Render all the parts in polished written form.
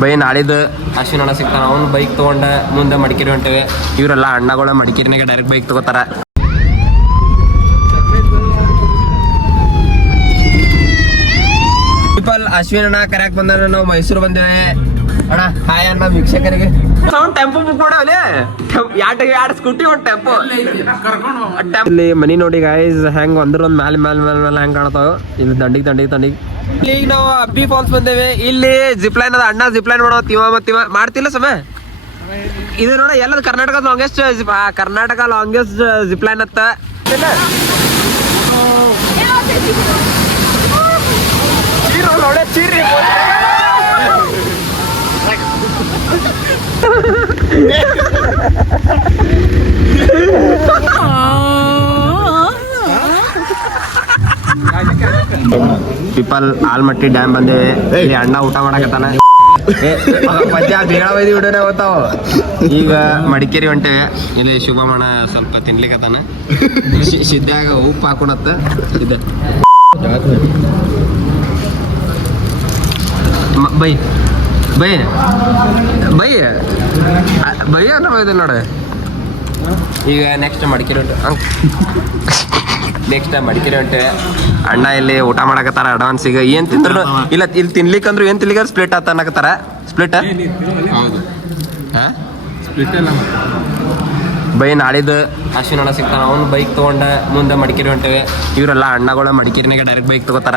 By ನಾಳಿದ್ದು ಅಶ್ವಿನ್ ಅಣ್ಣ ಸಿಗ್ತಾನ. ಅವ್ನು ಬೈಕ್ ತೊಗೊಂಡ ಮುಂದೆ ಮಡಿಕೇರಿ ಹೊಂಟೇವೆ. ಇವರೆಲ್ಲ ಅಣ್ಣಗಳ ಮಡಿಕೇರಿನಾಗ ಡೈರೆಕ್ಟ್ ಬೈಕ್ ತಗೋತಾರ. ಪೀಪಲ್ ಅಶ್ವಿನ್ ಅಣ್ಣ ಕರ್ಯಾಕ್ ಬಂದ ನಾವು ಮೈಸೂರು ಬಂದೇವೆ. ಅಣ್ಣ ಹಾಯ್ ಅಣ್ಣ ವೀಕ್ಷಕರಿಗೆ. ಟೆಂಪೋ ಬುಕ್ ಮಾಡವಲೆ ಎರಡು ಸ್ಕೂಟಿ ಒಂದು ಟೆಂಪೋ. ಇಲ್ಲಿ ಮನಿ ನೋಡಿ ಗಾಯ್ಸ್ ಹೆಂಗ್ ಒಂದ್ ಮ್ಯಾಲ ಹೆಂಗ್ ಕಾಣತಾವ. ಇಲ್ಲಿ ದಂಡಿಗೆ ಈಗ ನಾವು ಅಬ್ಬಿ ಫಾಲ್ಸ್ ಬಂದೇವೆ. ಇಲ್ಲಿ ಜಿಪ್ಲೈನ್ ಅದ. ಅಣ್ಣ ಜಿಪ್ಲೈನ್ ಮಾಡೋ ತಿವ ಮಾಡ್ತಿಲ್ಲ ಸಮಯ ಇದು ನೋಡ. ಎಲ್ಲದ ಕರ್ನಾಟಕ ಲಾಂಗೆಸ್ಟ್ ಜಿಪ್ಲೈನ್ ಅತ್ತ. ಚೀರಿ ಪೀಪಲ್ ಆಲ್ಮಟ್ಟಿ ಡ್ಯಾಮ್ ಬಂದೇವೆ. ಇಲ್ಲಿ ಅಣ್ಣ ಊಟ ಮಾಡಕತ್ತಾನ. ಪದ್ಯ ಬೀಳಾವೈದಿ ವಿಡಿಯೋನೇ ಹೋಗ್ತಾವ. ಈಗ ಮಡಿಕೇರಿ ಹೊಂಟೇವೆ. ಇಲ್ಲಿ ಶುಭಮಣ ಸ್ವಲ್ಪ ತಿನ್ಲಿಕ್ಕತ್ತಾನ. ಸಿದ್ಧಾಗ ಉಪ್ಪು ಹಾಕೊಳತ್ತ ಸಿದ್ಧ ಬೈ ಬೈ ಬೈ ಬೈ ಅನ್ನೋದು ನೋಡ. ಈಗ ನೆಕ್ಸ್ಟ್ ಮಡಿಕೇರಿ ಹೊಂಟೆ. ಅಣ್ಣ ಇಲ್ಲಿ ಊಟ ಮಾಡಕತ್ತಾರ ಅಡ್ವಾನ್ಸಿಗೆ. ಏನ್ ತಿಂದ್ರು ಇಲ್ಲ ಇಲ್ಲಿ ತಿನ್ಲಿಕ್ಕಂದ್ರು ಏನ್ ತಿನ್ಲಿಕ್ಕ ಸ್ಪ್ಲಿಟ್ ಆತ ಅನ್ನಕತ್ತಾರ. ಸ್ಪ್ಲಿಟ್ ಬೈ ನಾಳಿದ್ದು ಅಶ್ವಿನ್ ಅಣ್ಣ ಸಿಗ್ತಾನ. ಅವ್ನು ಬೈಕ್ ತೊಗೊಂಡ ಮುಂದೆ ಮಡಿಕೇರಿ ಹೊಂಟೇವೆ. ಇವರೆಲ್ಲ ಅಣ್ಣಗಳ ಮಡಿಕೇರಿನಾಗ ಡೈರೆಕ್ಟ್ ಬೈಕ್ ತಗೋತಾರ.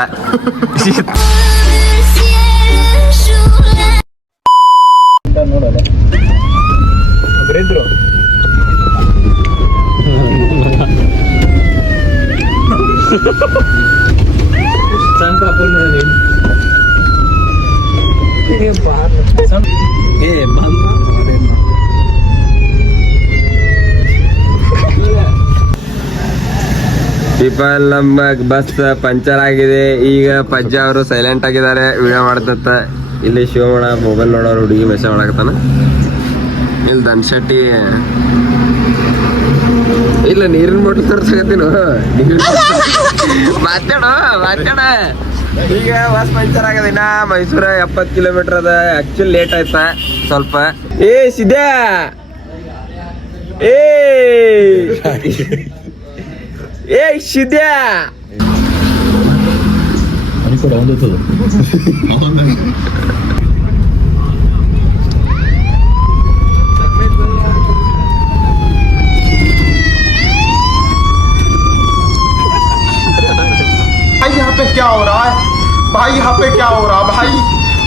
ಪೀಪಲ್ ನಮ್ಮ ಬಸ್ ಪಂಚರ್ ಆಗಿದೆ. ಈಗ ಪಜ್ಜ ಅವರು ಸೈಲೆಂಟ್ ಆಗಿದ್ದಾರೆ, ವಿಡಿಯೋ ಮಾಡ್ತತ್ತ. ಇಲ್ಲಿ ಶಿವಮಣ ಮೊಬೈಲ್ ನೋಡೋರು ಹುಡುಗಿ ಮೆಸೇಜ್ ಮಾಡಕತ್ತಾನ. ಇಲ್ಲಿ ಧನ್ಶೆಟ್ಟಿ ಇಲ್ಲ ನೀರಿನ ಬಾಟಲ್ ತರ್ಸಕತ್ತೀನು. ಮಾತಾಡ ಈಗ ಬಸ್ ಪಂಚರ್ ಆಗದಿನ. ಮೈಸೂರ 70 ಕಿಲೋಮೀಟರ್ ಅದ. ಆಕ್ಚುಲಿ ಲೇಟ್ ಆಯ್ತಾ ಸ್ವಲ್ಪ. ಸಿದ್ಯಾ ಸಿದ್ಯಾ यहाँ पे क्या हो रहा है भाई? यहाँ पे क्या हो रहा है भाई?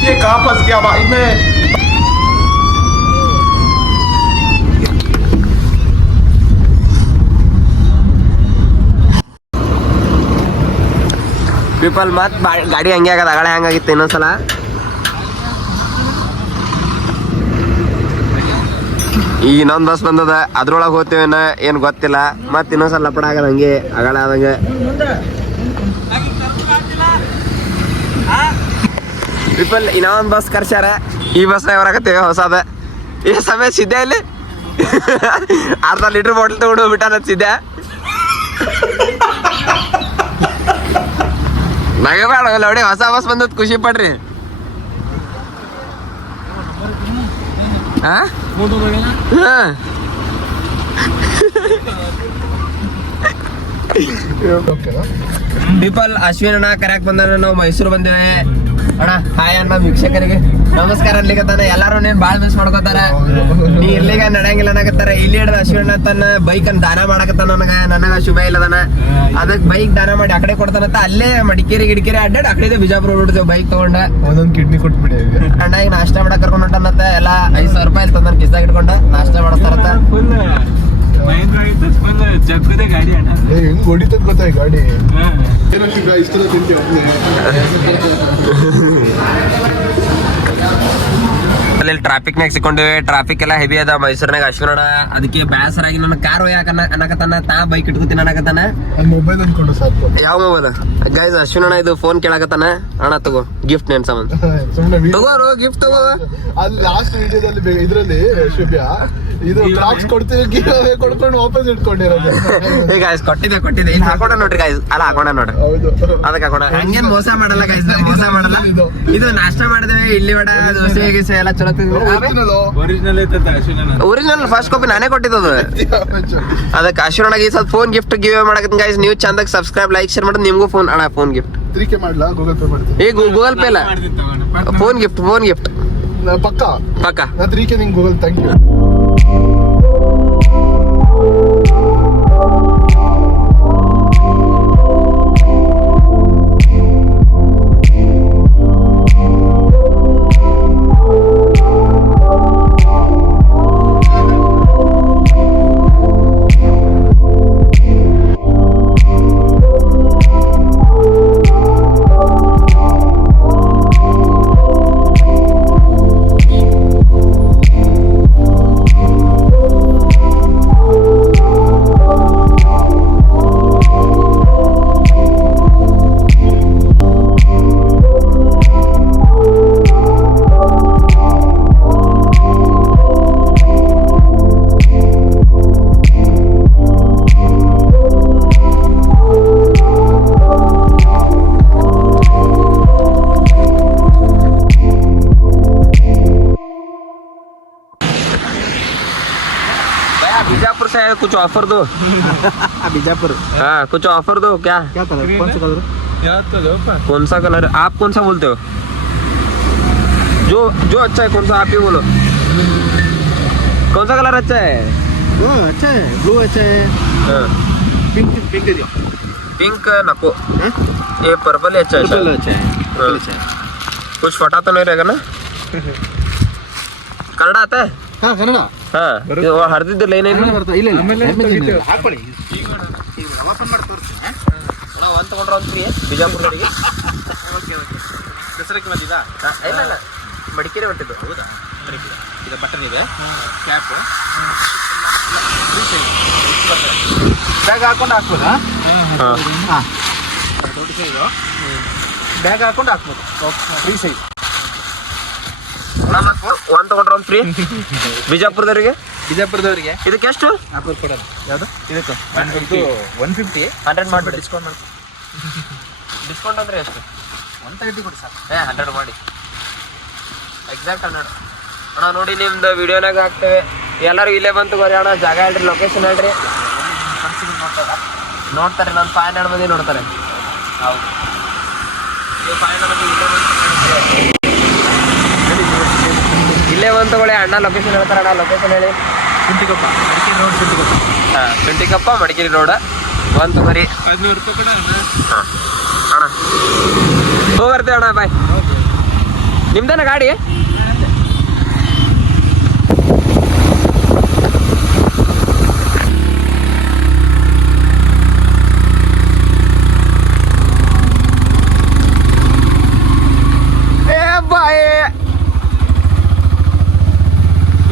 ये कहाँ फंस गया भाई मैं? ಪೀಪಲ್ ಮತ್ ಗಾಡಿ ಹಂಗೆ ಆಗದ. ಅಗಳ ಹೆಂಗಾಗಿತ್ತು ಇನ್ನೊಂದ್ಸಲ. ಈಗ ಇನ್ನೊಂದು ಬಸ್ ಬಂದದ, ಅದ್ರೊಳಗೆ ಹೋಗ್ತೇವೇನ ಏನು ಗೊತ್ತಿಲ್ಲ. ಮತ್ ಇನ್ನೊಂದ್ಸಲ ಲಪಡ ಆಗದ ಹಂಗೆ ಅಗಳ ಆದಂಗೆ. ಪೀಪಲ್ ಇನ್ನೊಂದು ಬಸ್ ಕರ್ಸ್ಯಾರ. ಈ ಬಸ್ ಹೊರಗತ್ತೇವೆ ಹೊಸದ. ಈ ಸಮಯ ಸಿದ್ದೆ ಇಲ್ಲಿ ಅರ್ಧ ಲೀಟರ್ ಬಾಟಲ್ ತಗೊಂಡು ಹೋಗ್ಬಿಟ್ಟ ಸಿದ್ದೆ. ನಗಬೇಡ ನೋಡಿ, ಹೊಸ ಬಸ್ ಬಂದದ್ ಖುಷಿ ಪಡ್ರಿ. ಪೀಪಲ್ ಅಶ್ವಿನ್ ಅಣ್ಣ ಕರ್ಯಾಕ್ ಬಂದ ನಾವು ಮೈಸೂರು ಬಂದೇವೆ. ಅಣ್ಣ ಹಾಯ್ ಅಣ್ಣ ವೀಕ್ಷಕರಿಗೆ ನಮಸ್ಕಾರ ಅನ್ಲಿಕತ್ತಾನ. ಎಲ್ಲಾರು ನೀನ್ ಬಾಳ್ ಮಿಸ್ ಮಾಡ್ಕೋತಾರ. ನೀ ಇರ್ಲಿಗ ನಡೆಯಂಗಿಲ್ಲ ಅನ್ನಕತ್ತಾರ. ಇಲ್ಲಿ ಹಿಡ್ದ ಅಶ್ವಿನ್ ತನ್ನ ಬೈಕ್ ಅನ್ನ ದಾನ ಮಾಡಕತ್ತಾನ. ನನಗ ಶುಭ ಇಲ್ಲದನ. ಅದಕ್ ಬೈಕ್ ದಾನ ಮಾಡಿ ಆಕಡೆ ಕೊಡ್ತಾನಂತ. ಅಲ್ಲೇ ಮಡಿಕೇರಿ ಗಿಡಿಕೇರಿ ಅಡ್ಡಾಡ್ ಆಕಡೆ ಬಿಜಾಪುರ ಬಿಡ್ತೇವೆ ಬೈಕ್ ತಗೊಂಡ. ಒಂದೊಂದ್ ಕಿಡ್ನಿ ಕೊಟ್ಬಿಡಿ ಅಣ್ಣ ಈಗ ನಾಷ್ಟ ಮಾಡಕ್ ಕರ್ಕೊಂಡ್ ಹೊಂಟನಂತ. ಎಲ್ಲ 5,000 ರೂಪಾಯಿ ತಂದ ಕಿಸ್ದಾಗ ಇಟ್ಕೊಂಡ ನಾಷ್ಟ ಮಾಡಿಸ್ತಾರಂತ. ಜಗ್ಗದೆ ಗಾಡಿ ಅಣ್ಣ ಹೆಂಗ್ ಹೊಡಿತದ ಗೊತ್ತಾಯ ಗಾಡಿ. ಅಲ್ಲಿ ಟ್ರಾಫಿಕ್ನಾಗ ಸಿಕ್ಕೊಂಡಿವಿ. ಟ್ರಾಫಿಕ್ ಎಲ್ಲ ಹೆವಿ ಅದ ಮೈಸೂರಿನಾಗ. ಅಶ್ವಿನೋಣ ಅದಕ್ಕೆ ಬೇಸರಾಗಿ ನನ್ನ ಕಾರ್ ಒಯ್ಯಾಕ ಅನ್ನಕತ್ತಾನ, ತಾ ಬೈಕ್ ಇಟ್ಕೊತೀನಿ ಅನ್ನಕತ್ತಾನ. ಮೊಬೈಲ್ ಅನ್ಕೊಂಡು ಸಾಕು. ಯಾವ ಮೊಬೈಲ್ ಗೈಸ್? ಅಶ್ವಿನೋಣ ಇದು ಫೋನ್ ಕೇಳಕತ್ತಾನ. ಅಣ್ಣ ತಗೋ ಗಿಫ್ಟ್ ನೇನ್ ಸಾಮಾನ್ ತಗೋರು, ಗಿಫ್ಟ್ ತಗೋ. ಅಲ್ಲಿ ಲಾಸ್ಟ್ ವಿಡಿಯೋದಲ್ಲಿ ಇದ್ರಲ್ಲಿ ಶುಭ್ಯ ಇದು ಕ್ರಾಕ್ಸ್ ಕೊಡ್ತೀವಿ ಕೊಡ್ಕೊಂಡು ವಾಪಸ್ ಇಟ್ಕೊಂಡಿರೋದು. ಕೊಟ್ಟಿದೆ ಇಲ್ಲಿ ಹಾಕೊಂಡ ನೋಡ್ರಿ ಗೈಸ್. ಅಲ್ಲ ಹಾಕೊಂಡ ನೋಡ್ರಿ, ಅದಕ್ಕೆ ಹಾಕೊಂಡ. ಹಂಗೇನ್ ಮೋಸ ಮಾಡಲ್ಲ ಗೈಸ್, ಮೋಸ ಮಾಡಲ್ಲ. ಇದು ನಾಷ್ಟ ಮಾಡಿದೇವೆ, ಇಲ್ಲಿ ವಡ ದೋಸೆ ಗೀಸೆ ಎಲ್ಲ ಚಲೋ. ಒರಿಜಿನಲ್ ಫಸ್ಟ್ ಕಾಪಿ ನಾನೇ ಕೊಟ್ಟಿದ್ದು. ಅದಕ್ಕೆ ಅಶ್ವಿನೋಣಗೆ ಸ್ವಲ್ಪ ಫೋನ್ ಗಿಫ್ಟ್ ಗಿವ್ ಮಾಡಕತ್ತೀನಿ ಗೈಸ್. ನೀವು ಚಂದಾಗ ಸಬ್ಸ್ಕ್ರೈಬ್ ಲೈಕ್ ಶೇರ್ ಮಾಡೋದು. ನಿಮ್ಗೂ ಫೋನ್ ಅಣ್ಣ ಫೋನ್ ಗಿಫ್ಟ್ 3K ಮಾಡ್ಲಾ? ಗೂಗಲ್ ಪೇ ಮಾಡ್ತೀನಿ. ಗೂಗಲ್ ಪೇ ಇಲ್ಲ, ಫೋನ್ ಗಿಫ್ಟ್. ಪಕ್ಕ ಪಕ್ಕ 3K ನಿಂಗೆ ಗೂಗಲ್. Thank you. बीजापुर से है, कुछ ऑफर दो। बीजापुर। हाँ कुछ ऑफर दो। क्या क्या कलर? कौन सा कलर? कौन सा कलर? आप कौन सा बोलते हो? जो अच्छा है कौन सा आप ही बोलो। कौन सा कलर अच्छा है? वो अच्छा है, ब्लू अच्छा है। हाँ। पिंक दे दो। पिंक नको, ये पर्पल अच्छा है। पर्पल अच्छा है। हाँ। अच्छा है। कुछ फटा तो नहीं रहेगा ना? कन्नड़ आता है? हाँ कन्नड़। हाँ ಇದು ಹರಿದಿದ್ದು ಲೈನ್ ಏನು ಬರ್ತಾ ಇಲ್ಲ ಇಲ್ಲ ಹಾಕೊಳ್ಳಿ. ಒಂದು ತಗೊಂಡ್ರೆ ಒಂದು ಫ್ರೀ ಬಿಜಾಪುರದವರಿಗೆ. ದಸರಕ್ಕೆ ಬಂದಿದ್ದಾ? ಇಲ್ಲ ಇಲ್ಲ ಮಡಿಕೇರಿ ಹೊಂಟಿದ್ದು. ಹೌದಾ? ಮಡಿಕೇರಿ. ಇದು ಬಟನ್ ಇದೆ, ಕ್ಯಾಪ್, ಬ್ಯಾಗ್ ಹಾಕೊಂಡು ಹಾಕ್ಬೋದಾ? ಹಾಂ ದೊಡ್ಡ ಸೈಜು ಬ್ಯಾಗ್ ಹಾಕೊಂಡು ಹಾಕ್ಬೋದು. Free size. ಒಂದು ತಗೊಂಡ್ರೆ ಒಂದು ಫ್ರೀ ಬಿಜಾಪುರದವರಿಗೆ. ಬಿಜಾಪುರದವರಿಗೆ ಇದಕ್ಕೆ ಎಷ್ಟು ಆಫರ್ ಕೊಡೋದು? ಯಾವುದು ಇದಕ್ಕೆ? ಇದು 150. 100 ಮಾಡಿಬಿಡಿ. ಡಿಸ್ಕೌಂಟ್ ಮಾಡಿ. ಡಿಸ್ಕೌಂಟ್ ಅಂದರೆ ಎಷ್ಟು? 130 ಕೊಡಿ ಸರ್. 100 ಮಾಡಿ. ಎಕ್ಸಾಕ್ಟ್ 100 ಅಣ್ಣ. ನೋಡಿ ನಿಮ್ದು ವಿಡಿಯೋನಾಗ ಹಾಕ್ತೇವೆ. ಎಲ್ಲರೂ ಇಲ್ಲೇ ಬಂತು ಬರೀ ಅಣ್ಣ. ಜಾಗ ಹೇಳ್ರಿ, ಲೊಕೇಶನ್ ಹೇಳ್ರಿ. ನೋಡ್ತಾರೆ, ನಾನು 500 ಮಂದಿ ನೋಡ್ತಾರೆ. ಹೌದು, ನೀವು 500 ಮಂದಿ ಇಲ್ಲೇ ಬಂದು ತಗೊಳ್ಳಿ ಅಣ್ಣ. ಲೊಕೇಶನ್ ಹೇಳ್ತಾರೆ ಅಣ್ಣ, ಲೊಕೇಶನ್ ಹೇಳಿ. ಶುಂಠಿಕೊಪ್ಪ, ಮಡಿಕೇರಿ ರೋಡ್, ಶುಂಠಿಕೊಪ್ಪ. ಹಾಂ ಶುಂಠಿಕೊಪ್ಪ ಮಡಿಕೇರಿ ರೋಡ್. ಒಂದು ತಗೋರಿ. 500 ರೂಪಾಯಿ ಕೂಡ. ಹಾಂ ಅಣ್ಣ ಹೋಗ್ಬರ್ತೇವೆ ಅಣ್ಣ. ಬಾಯ್. ನಿಮ್ದೇನ ಗಾಡಿ?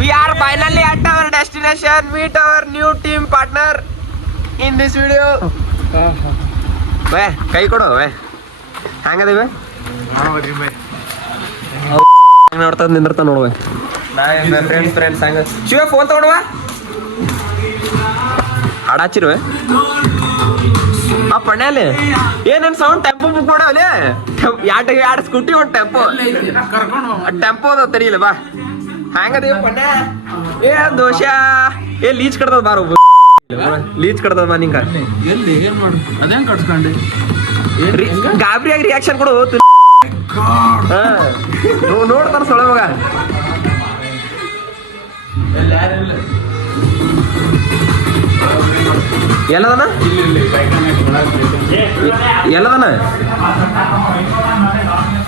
We are finally at our destination. Meet our new team partner in this video. Way ಕೈ ಕೊಡು. ವೇ ಹಂಗದಿವೆ ನೋಡ್ತಾ ನಿಂದಿರ್ತಾ ನೋಡುವೆ. ಫ್ರೆಂಡ್ಸ್ ಹಂಗ ಶಿವ ಫೋನ್ ತಗೊಂಡ್ವಾ ಹಾಡಾಚಿರುವೆ. ಆ ಪಣ್ಯಲ್ಲಿ ಏನೇನು ಸೌಂಡ್ ಟೆಂಪೋ ಬುಕ್ ಮಾಡವಲೆ. ಎರಡು ಸ್ಕೂಟಿ ಒಂದು ಟೆಂಪೋ ಅದ ತರಿಯಿಲ್ಲ. ಬಾ ಹಂಗದೇವ ಪಣ್ಯ. ಏ ದೋಷ ಏ ಲೀಚ್ ಕಡ್ದದ. ಬಾರೋ ಲೀಚ್ ಕಡ್ದದ ಬಾ. ನಿಂಗ ಎಲ್ಲಿ ಏನ್ ಮಾಡು ಅದೇನ್ ಕಟ್ಸ್ಕೊಂಡೆ? ಗಾಬರಿಯಾಗಿ ರಿಯಾಕ್ಷನ್ ಕೊಡು. ನೋಡ್ತಾರ ಸೊಳೆ ಮಗ. ಎಲ್ಲದನ ಎಲ್ಲದನ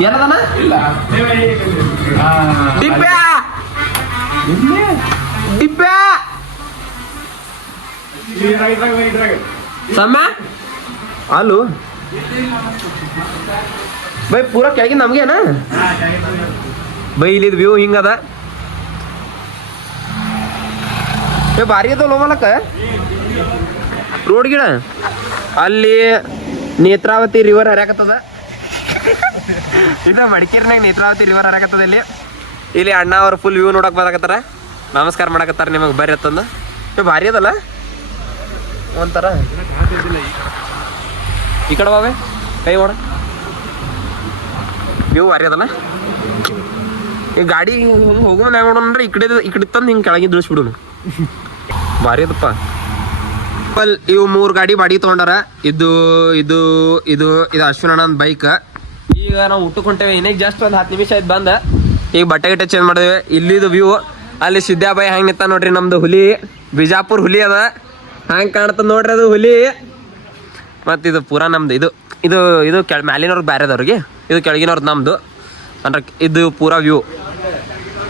ಎಲ್ಲದನ ಡಿಬ್ಯಾ ಡಿಬ್ಯಾ ಸಮ್ಮ ಅಲ್ಲೂ ಬೈ ಪೂರ ಕೆಳಗಿನ ನಮ್ಗೇನ ಬೈ. ಇಲ್ಲಿದ್ ವ್ಯೂ ಹಿಂಗದ. ಭಾರಿ ಅದಲ್ಲ ಮಲಕ ರೋಡ್ ಗಿಡ ಅಲ್ಲಿ ನೇತ್ರಾವತಿ ರಿವರ್ ಹರಿಯಾಕತ್ತದ. ಇದು ಮಡಿಕೇರಿನಾಗ ನೇತ್ರಾವತಿ ರಿವರ್ ಹರಿಯಾಕತ್ತದ. ಇಲ್ಲಿ ಅಣ್ಣ ಅವ್ರು ಫುಲ್ ವ್ಯೂ ನೋಡಕ್ ಬರಾಕತ್ತಾರ, ನಮಸ್ಕಾರ ಮಾಡಕತ್ತಾರ ನಿಮಗೆ ಬರ್ರಿ ಅಂತಂದು. ಭಾರಿ ಅದಲ್ಲ ಒಂಥರ. ಈ ಕಡೆ ಬಾವೆ ಕೈ ಮಾಡ ವ್ಯೂ ಭಾರಿ ಅದಲ್ಲ. ಈ ಗಾಡಿ ಹೋಗೋ ಹೆಂಗೆ ನೋಡೋಣ, ಈ ಕಡೆ ತಂದು ಹಿಂಗೆ ಕೆಳಗೆ ಇಳಿಸ್ಬಿಡು. ಭಾರಿ ಅದಪ್ಪ. ಇವು 3 ಗಾಡಿ ಬಾಡಿ ತೊಗೊಂಡಾರ. ಇದು ಇದು ಇದು ಇದು ಅಶ್ವಿನ್ ಅಣ್ಣನ ಬೈಕ್. ಈಗ ನಾವು ಊಟಕ್ಕೆ ಹೊಂಟೇವೆ. ಇನ್ನೇನು ಜಸ್ಟ್ ಒಂದು 10 ನಿಮಿಷ ಆಯ್ತು ಬಂದ. ಈಗ ಬಟ್ಟೆ ಗಿಟ್ಟೆ ಚೇಂಜ್ ಮಾಡಿದ್ವಿ. ಇಲ್ಲಿದು ವ್ಯೂ ಅಲ್ಲಿ ಸಿದ್ದಾಬಾಯಿ ಹೆಂಗೆ ನಿಂತ ನೋಡ್ರಿ. ನಮ್ದು ಹುಲಿ ಬಿಜಾಪುರ್ ಹುಲಿ ಅದ, ಹಂಗೆ ಕಾಣ್ತದ ನೋಡ್ರಿ ಅದು ಹುಲಿ. ಮತ್ತು ಇದು ಪೂರಾ ನಮ್ದು. ಇದು ಇದು ಇದು ಮ್ಯಾಲಿನವ್ರಿಗೆ ಬ್ಯಾರೆದವ್ರಿಗೆ, ಇದು ಕೆಳಗಿನವ್ರದ್ದು ನಮ್ದು. ಅಂದ್ರೆ ಇದು ಪೂರಾ ವ್ಯೂ.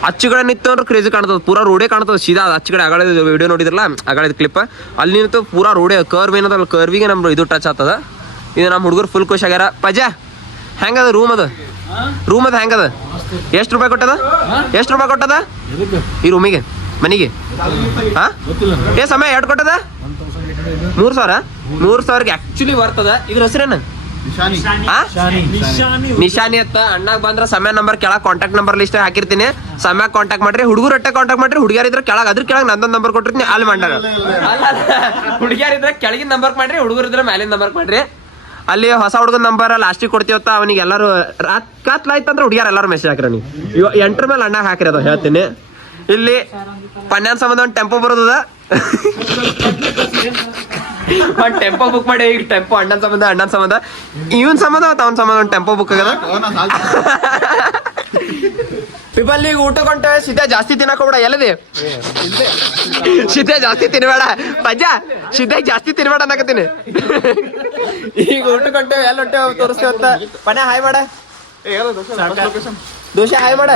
ಅಚ್ಚುಗಡೆ ನಿಂತು ಅಂದ್ರೆ ಕ್ರೇಜಿ ಕಾಣ್ತದೆ. ಪೂರಾ ರೋಡೇ ಕಾಣ್ತದೆ ಸೀದಾ. ಅಚ್ಚುಗಡೆ ಅಗಳ ವಿಡಿಯೋ ನೋಡಿದ್ರಲ್ಲ, ಅಗಳಿದ ಕ್ಲಿಪ್ ಅಲ್ಲಿ ನಿಂತು ಪೂರಾ ರೋಡೇ ಕರ್ವ್ ಏನದಲ್ಲ, ಕರ್ವಿಗೆ ನಮ್ಮ ಇದು ಟಚ್ ಆಗ್ತದ. ಇದು ನಮ್ಮ ಹುಡುಗರು ಫುಲ್ ಖುಷಿ ಆಗ್ಯಾರ. ಪಜಾ ಹೆಂಗದ ರೂಮ್ ಅದು ಹೆಂಗದ? ಎಷ್ಟು ರೂಪಾಯಿ ಕೊಟ್ಟದ? ಈ ರೂಮಿಗೆ ಮನೆಗೆ ಹಾಂ ಏ ಸಮಯ ಎರಡು ಕೊಟ್ಟದ? 3,000ಗೆ ಆ್ಯಕ್ಚುಲಿ ಬರ್ತದ. ಇದ್ರ ಹೆಸರೇನು? ನಿಶಾನಿ ಅಂತ. ಅಣ್ಣಾಗ ಬಂದ್ರೆ ಸಮಯ ನಂಬರ್ ಕೆಳಗೆ ಕಾಂಟ್ಯಾಕ್ಟ್ ನಂಬರ್ ಲಿಸ್ಟ್ ಹಾಕಿರ್ತೀನಿ. ಸಮಯ ಕಾಂಟ್ಯಾಕ್ಟ್ ಮಾಡ್ರಿ, ಹುಡುಗರು ಅಟ್ಟೆ ಕಾಂಟ್ಯಾಕ್ಟ್ ಮಾಡ್ರಿ. ಹುಡುಗಿಯರಿದ್ರೆ ಕೆಳಗೆ ಅದ್ರ ಕೆಳಗೆ ನಂದೊಂದು ನಂಬರ್ ಕೊಟ್ಟಿರ್ತೀನಿ, ಅಲ್ಲಿ ಮಾಡ್ಯಾರ. ಹುಡುಗಿಯರಿದ್ರೆ ಕೆಳಗಿನ ನಂಬರ್ ಮಾಡ್ರಿ, ಹುಡುಗರು ಇದ್ರೆ ಮ್ಯಾಲಿನ ನಂಬರ್ ಮಾಡ್ರಿ. ಅಲ್ಲಿ ಹೊಸ ಹುಡುಗನ ನಂಬರ್ ಲಾಸ್ಟಿಗೆ ಕೊಡ್ತೀವತ್ತ. ಅವನಿಗೆ ಎಲ್ಲರೂ ಕತ್ಲಾಯ್ತಂದ್ರೆ ಹುಡುಗಿಯಾರ ಎಲ್ಲರೂ ಮೆಸೇಜ್ ಹಾಕಿರ. ನೀವು 8 ಮೇಲೆ ಅಣ್ಣಾಗ ಹಾಕಿರಿ, ಅದು ಹೇಳ್ತೀನಿ. ಇಲ್ಲಿ ಪನ್ಯಾನ್ ಸಂಬಂಧ ಒಂದು ಟೆಂಪೋ ಬರೋದ. ಒಂದು ಟೆಂಪೋ ಬುಕ್ ಮಾಡಿ. ಈಗ ಟೆಂಪೋ ಅಣ್ಣನ ಸಂಬಂಧ ಇವನ್ ಸಂಬಂಧ ಅವನ ಸಂಬಂಧ ಒಂದು ಟೆಂಪೋ ಬುಕ್ ಆಗದ. ಪೀಪಲ್ ಈಗ ಊಟ ಕೊಂಟೆ ಸಿದ್ಧ ಜಾಸ್ತಿ ತಿನ್ನಕ್ ಹೋಗ್ಬೇಡ. ಎಲ್ಲದಿ ಸಿದ್ಧ ಜಾಸ್ತಿ ತಿನ್ಬೇಡ ಪಜ್ಜ, ಸಿದ್ಧ ಜಾಸ್ತಿ ತಿನ್ಬೇಡ ಅನ್ನಕತ್ತೀನಿ. ಈಗ ಊಟ ಕೊಂಟೇವೆ ಎಲ್ಲ ಹೊಟ್ಟೆ ತೋರಿಸ್ತೇವತ್ತ. ಪನ್ಯ ಹಾಯ್ ಮಾಡ, ದೋಸೆ ಹಾಯ್ ಮಾಡ.